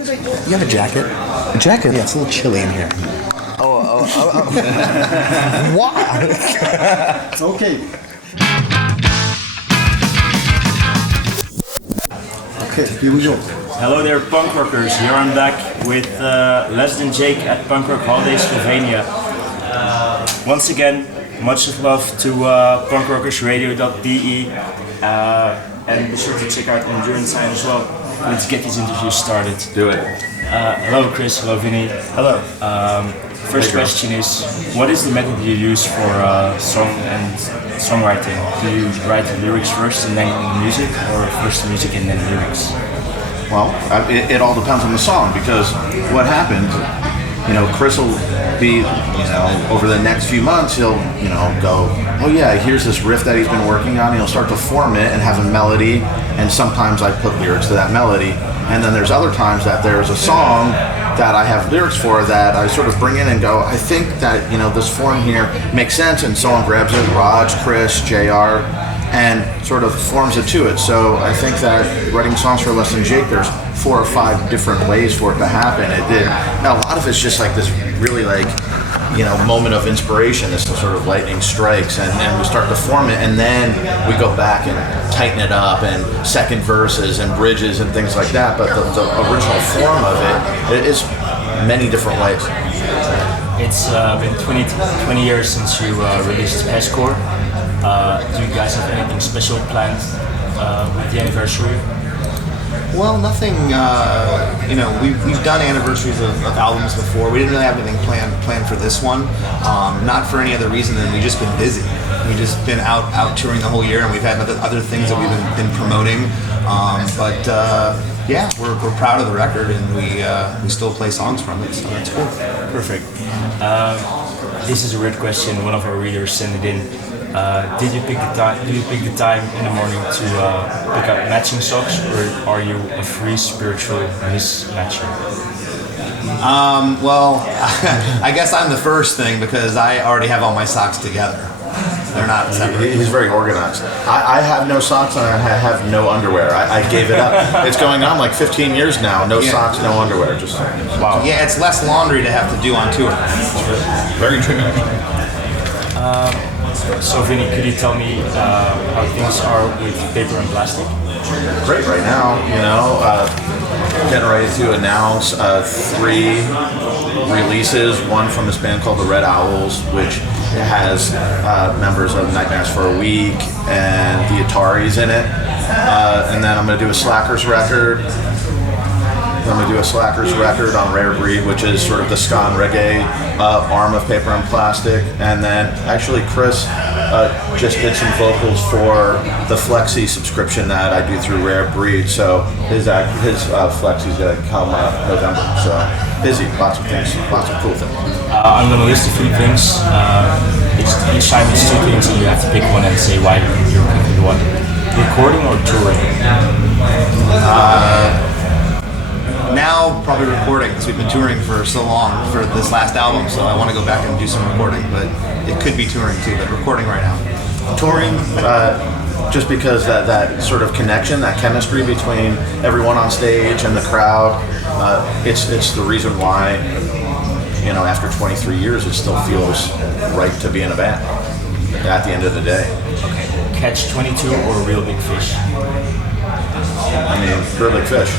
You have a jacket? A jacket? Yeah, it's a little chilly in here. Why? Okay. Okay, here we go. Hello there, punk rockers. Here I'm back with Less Than Jake at Punk Rock Holidays, Slovenia. Once again, much love to punkrockersradio.de and be sure to check out Endurance Sign as well. Let's get these interviews started. Do it. Hello Chris, hello Vinnie. Hello. First question is, what is the method you use for song and songwriting? Do you write the lyrics first and then the music, or first the music and then lyrics? Well, it all depends on the song, because what happens, Chris will be, over the next few months, he'll, go, oh yeah, here's this riff that he's been working on. He'll start to form it and have a melody, and sometimes I put lyrics to that melody. And then there's other times that there's a song that I have lyrics for that I sort of bring in and go, I think that, this form here makes sense, and someone grabs it, Raj, Chris, JR, and sort of forms it to it. So I think that writing songs for Less Than Jake, there's 4 or 5 different ways for it to happen. Now a lot of it's just like this really moment of inspiration, this sort of lightning strikes, and we start to form it, and then we go back and tighten it up, and second verses and bridges and things like that. But the original form of it is many different ways. It's been 20 years since you released Pezcore. Do you guys have anything special planned with the anniversary? Well, nothing. We've done anniversaries of albums before. We didn't really have anything planned for this one. Not for any other reason than we've just been busy. We've just been out touring the whole year, and we've had other things that we've been promoting. We're proud of the record, and we still play songs from it, so that's cool. Perfect. This is a weird question. One of our readers sent it in. Do you pick the time in the morning to pick up matching socks, or are you a free spiritual mismatcher? I guess I'm the first thing, because I already have all my socks together. They're not separate. He's very organized. I have no socks, and I have no underwear. I gave it up. It's going on like 15 years now. No socks, no underwear. Just wow. Yeah, it's less laundry to have to do on tour. Very true. So Vinnie, could you tell me how things are with paper and plastic? Great right now, getting ready to announce 3 releases. One from this band called the Red Owls, which has members of Nightmares for a Week and the Ataris in it. And then I'm going to do a Slackers record. I'm going to do a Slackers record on Rare Breed, which is sort of the ska and reggae arm of Paper and Plastic. And then actually Chris just did some vocals for the Flexi subscription that I do through Rare Breed. So his Flexi's going to come November. So busy, lots of things, lots of cool things. I'm going to list a few things. Each time it's 2 things, and you have to pick one and say why you're picking one. Recording or touring? Now probably recording, because we've been touring for so long for this last album, so I want to go back and do some recording, but it could be touring too, but recording right now. Touring, just because that sort of connection, that chemistry between everyone on stage and the crowd, it's the reason why, after 23 years, it still feels right to be in a band at the end of the day. Okay. Catch-22 or Real Big Fish? Real Big Fish.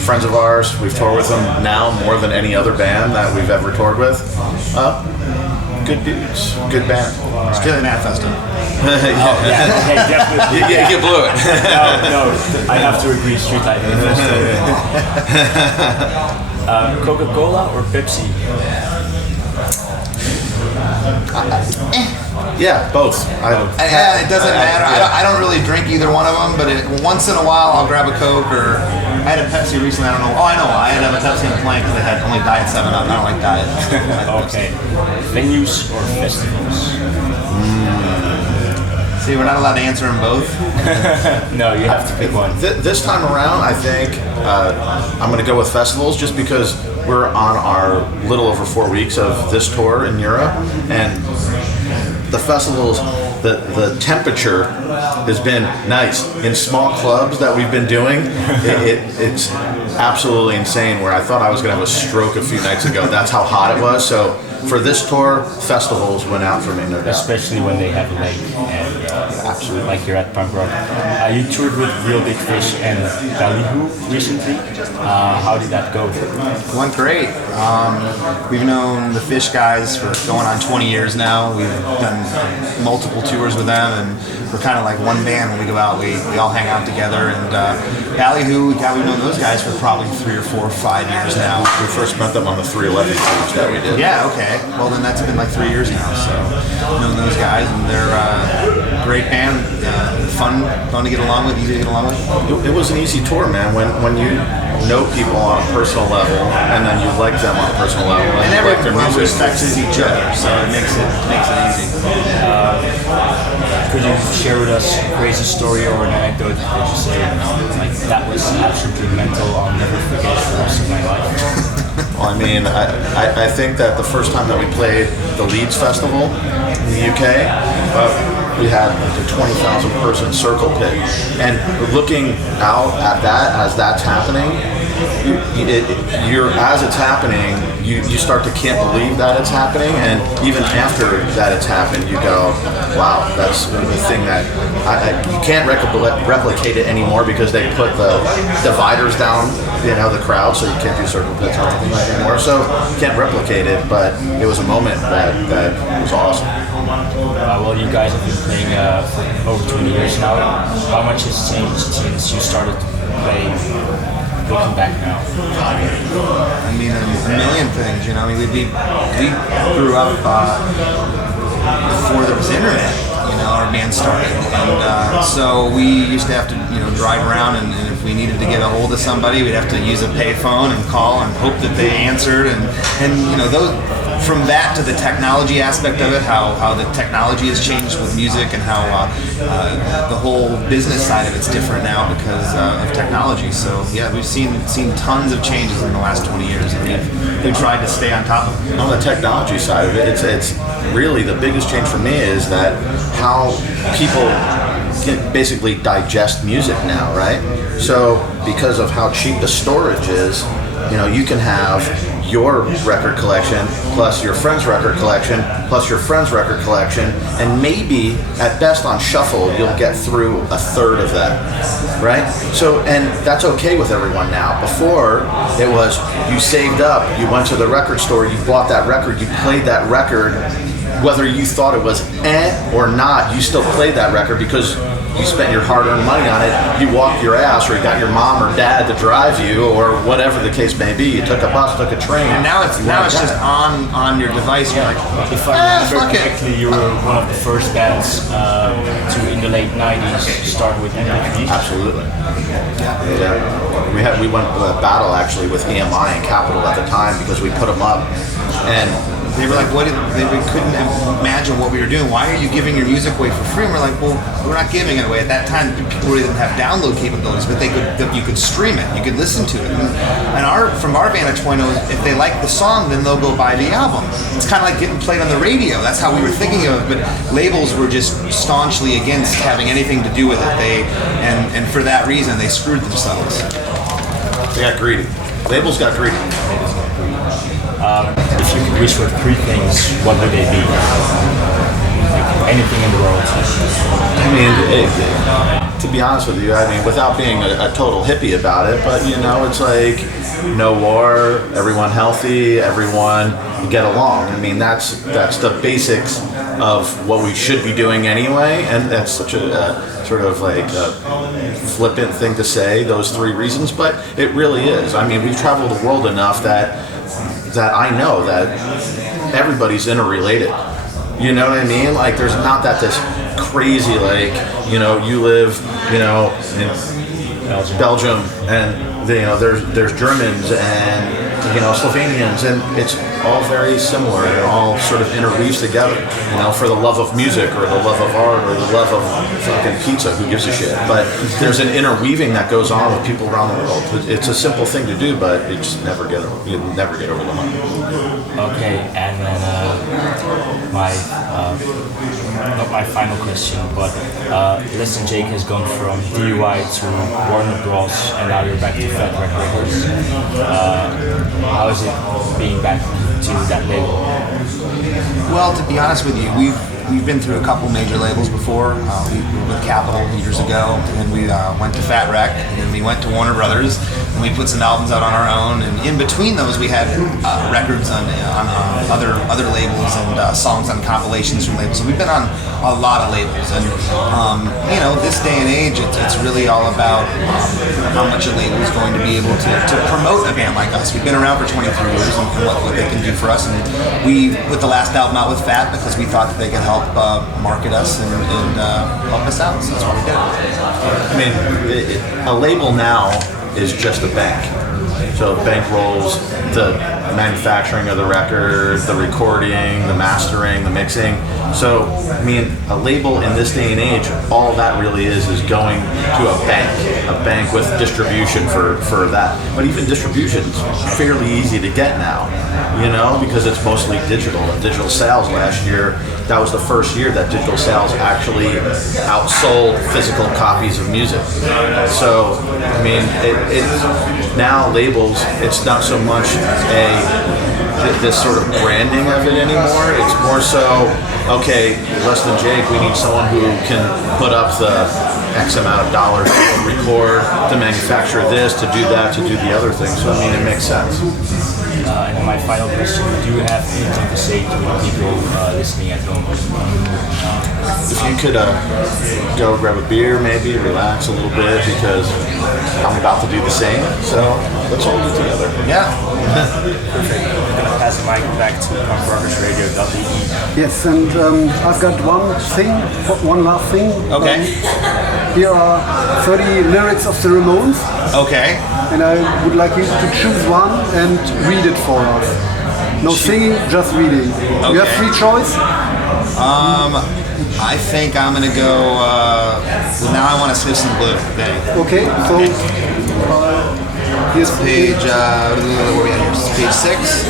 Friends of ours, we've toured with them now more than any other band that we've ever toured with. Good dudes, good band. Still in Manifesto. Okay, definitely. You blew it. No, I have to agree, Street Light Manifesto. Coca-Cola or Pepsi? Yeah, both. It doesn't matter. I don't really drink either one of them, but once in a while I'll grab a Coke, or I had a Pepsi recently. I don't know. Oh, I know. I had to have a Pepsi in the plant because they had only Diet 7 Up. I don't like Diet. Okay. Venues or festivals? See, we're not allowed to answer them both. No, you have to pick one. This time around, I think I'm going to go with festivals, just because we're on our little over 4 weeks of this tour in Europe, and the festivals, the temperature has been nice. In small clubs that we've been doing, it's absolutely insane where I thought I was going to have a stroke a few nights ago. That's how hot it was. So for this tour, festivals went out for me, no doubt. Especially when they have a lake and absolutely, like you're at punk rock. You toured with Real Big Fish and Ballyhoo recently. How did that go? Went great. We've known the Fish guys for going on 20 years now. We've done multiple tours with them, and we're kind of like one band. When we go out, we all hang out together. And Ballyhoo, we've known those guys for probably 3 or 4 or 5 years now. We first met them on the 311 tours that we did. Yeah, okay. Well, then that's been like 3 years now. So known those guys, and they're a great band. Fun to get along with, easy to get along with. It was an easy tour, man. When you know people on a personal level, and then you like them on a personal level, and you like their everyone music. respects each other, so it makes it easy. Could you share with us a crazy story or an anecdote that you say, like, that was absolutely mental, I'll never forget it for the rest of my life? Well, I mean, I think that the first time that we played the Leeds Festival in the UK, we had like a 20,000 person circle pit. And looking out at that as that's happening, as it's happening, you start to can't believe that it's happening, and even after that it's happened, you go, wow, that's the thing that you can't replicate it anymore because they put the dividers down, the crowd, so you can't do circle pits or anything like that anymore. So you can't replicate it, but it was a moment that was awesome. Well, you guys have been playing for over 20 years now. How much has changed since you started to play? Looking back now, I mean, a million things. I mean, we grew up before there was internet. Our band started, and so we used to have to, drive around, and if we needed to get a hold of somebody, we'd have to use a payphone and call and hope that they answered, and those. From that to the technology aspect of it, how the technology has changed with music, and how the whole business side of it's different now because of technology. So yeah, we've seen tons of changes in the last 20 years, and we've tried to stay on top of it. On the technology side of it, it's really the biggest change for me is that how people can basically digest music now, right? So because of how cheap the storage is, you can have your record collection plus your friend's record collection plus your friend's record collection, and maybe at best on shuffle you'll get through a third of that, right? So, and that's okay with everyone now. Before it was you saved up, you went to the record store, you bought that record, you played that record, whether you thought it was or not, you still played that record because you spent your hard-earned money on it. You walked your ass, or you got your mom or dad to drive you, or whatever the case may be. You took a bus, took a train. And now it's just on your device. You're like, if I remember fuck it. correctly, you were one of the first bands to, in the late 90s, start with MP3s. Absolutely. Yeah. We went to a battle actually with EMI and Capitol at the time because we put them up, and they were like, they couldn't imagine what we were doing. Why are you giving your music away for free? And we're like, well, we're not giving it away. At that time, people didn't have download capabilities, but you could stream it, you could listen to it. And from our vantage point, if they like the song, then they'll go buy the album. It's kind of like getting played on the radio. That's how we were thinking of it. But labels were just staunchly against having anything to do with it. And for that reason, they screwed themselves. they got greedy. Labels got greedy. If you could wish for three things, what would they be? Like anything in the world. I mean, to be honest with you, I mean, without being a total hippie about it, but you know, it's like no war, everyone healthy, everyone get along. I mean, that's the basics of what we should be doing anyway, and that's such a sort of like a flippant thing to say, those three reasons, but it really is. I mean, we've traveled the world enough that I know that everybody's interrelated. You know what I mean? Like, there's not this crazy, like, you know, you live, you know, in Belgium, and you know, there's Germans, and Slovenians, and it's all very similar. It all sort of interweaves together, for the love of music or the love of art or the love of fucking pizza. Who gives a shit? But there's an interweaving that goes on with people around the world. It's a simple thing to do, but you just never get over the hump. Okay, and then not my final question, but Less Than Jake has gone from DUI to Warner Bros. And now you're back to Fat Wreck Records. How is it being back to that label? Well, to be honest with you, we've been through a couple major labels before. We were with Capitol years ago, and then we went to Fat Wreck, and then we went to Warner Brothers, and we put some albums out on our own. And in between those, we had records on other labels and songs on compilations from labels. So we've been on a lot of labels, and this day and age, it's really all about how much a label is going to be able to promote a band like us. We've been around for 23 years, and what they can do for us. And we put the last album out with Fat because we thought that they could help market us and help us out. So that's why we did it. I mean, a label now is just a bank. So bank rolls the manufacturing of the record, the recording, the mastering, the mixing. So, I mean, a label in this day and age, all that really is going to a bank with distribution for that. But even distribution's fairly easy to get now, because it's mostly digital. And digital sales last year, that was the first year that digital sales actually outsold physical copies of music. So, I mean, it's now labels, it's not so much this sort of branding of it anymore. It's more so, okay, Less Than Jake, we need someone who can put up the X amount of dollars to record, to manufacture this, to do that, to do the other thing. So, I mean, it makes sense. And then my final question, do you have anything to say to the people listening at home? If you could go grab a beer, maybe relax a little bit, because I'm about to do the same. So let's hold it together. Yeah. Perfect. I'm going to pass the mic back to punkrogersradio.de. Yes, and I've got one last thing. Okay. Here are 30 lyrics of the Ramones. Okay. And I would like you to choose one and read it for us. No singing, just reading. Okay. You have free choice. I think I'm gonna go. Now I want to sniff some glue. Okay, so here's Page. Where are we at here? Page 6.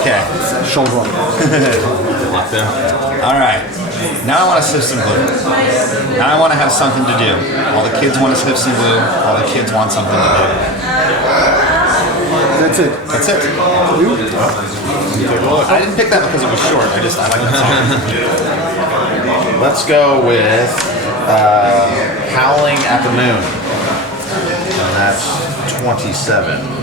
Okay. shoulder. Like that. All right. Now I want to sniff some glue. Now I want to have something to do. All the kids want to sniff some glue. All the kids want something to do. That's it. That's it. You? I didn't pick that because it was short. I like that song. Let's go with Howling at the Moon. And that's 27.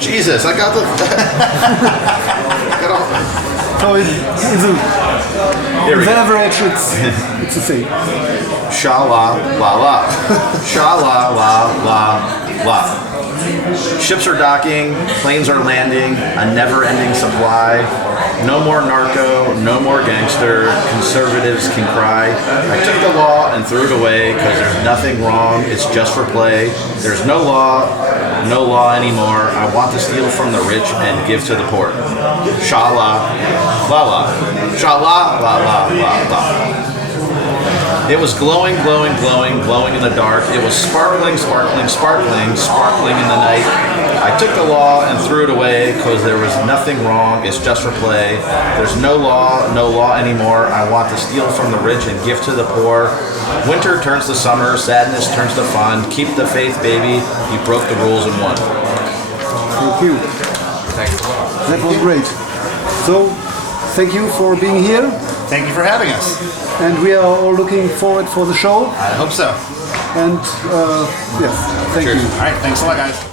Jesus, I got the... So in average, it's the same. Sha la la la. Sha la la la la. Ships are docking, planes are landing, a never-ending supply. No more narco, no more gangster, conservatives can cry. I took the law and threw it away because there's nothing wrong, it's just for play. There's no law anymore. I want to steal from the rich and give to the poor. Sha la la la. Sha la la la la la. It was glowing, glowing, glowing, glowing in the dark. It was sparkling, sparkling, sparkling, sparkling in the night. I took the law and threw it away because there was nothing wrong. It's just for play. There's no law anymore. I want to steal from the rich and give to the poor. Winter turns to summer. Sadness turns to fun. Keep the faith, baby. You broke the rules and won. Thank you. Thanks. That was great. So, thank you for being here. Thank you for having us. And we are all looking forward for the show. I hope so. And yes, thank Cheers. you. All right. Thanks a lot, guys.